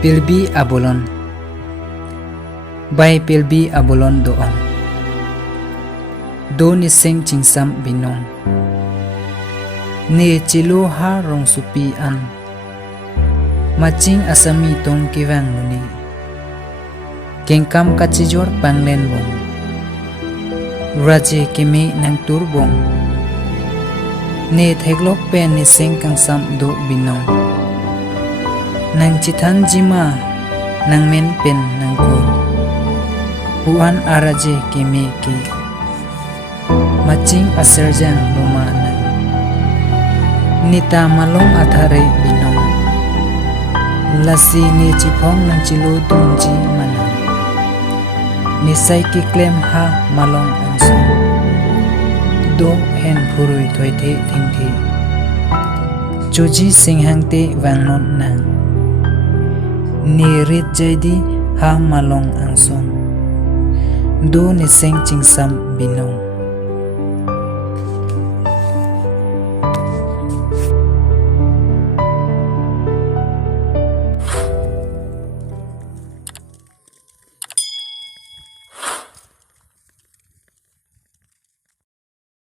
Pilbi abolon. Bai pilbi abolon doon. Do ni seng chingsam binong. Ne chilo ha rong supi an. Maching asami tong kiwang nuni. Kengkam kachijor panglen bong. Raje kemi nang turbong. Ne theklok pen ni seng kangsam do binong. Nang chithan jima nang men pen nang ko. Puan araje kemi ki. Maching aserjang luma nang. Nita malong athare binong. Lasi ni chipong nang chilo tunji manang. Nisai ki klem ha malong ansong. Do hen purui thoi the thing the. Chuji singhang te wangnon nang. Ni rit jadi ha malong ansong. Do ni seng chingsam binong.